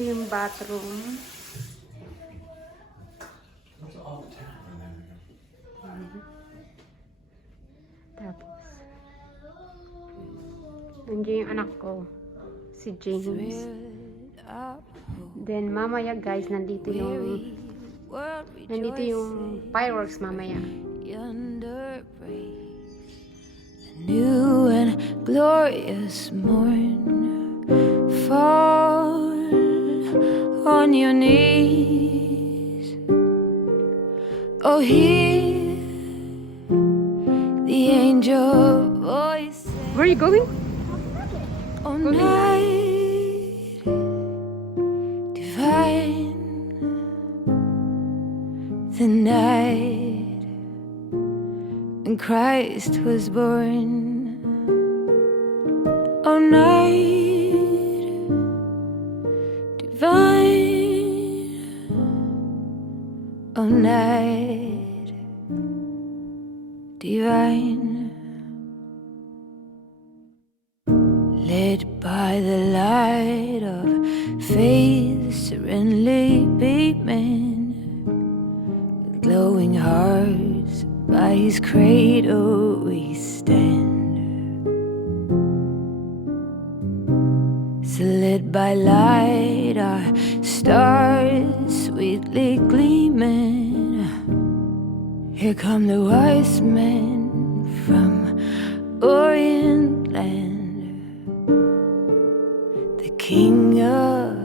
Ito yung bathroom. Tapos, nandiyan yung anak ko, si James. Then, mamaya guys, nandito yung fireworks mamaya. New and glorious morn, fall on your knees. Oh, hear the angel voice. Where are you going? Oh, night divine, the night when Christ was born. Oh, night divine, oh, night divine. Led by the light of faith, serenely beaming, with glowing hearts by his cradle we stand. So led by light, our stars sweetly gleaming. Here come the wise men from Orient land, the King of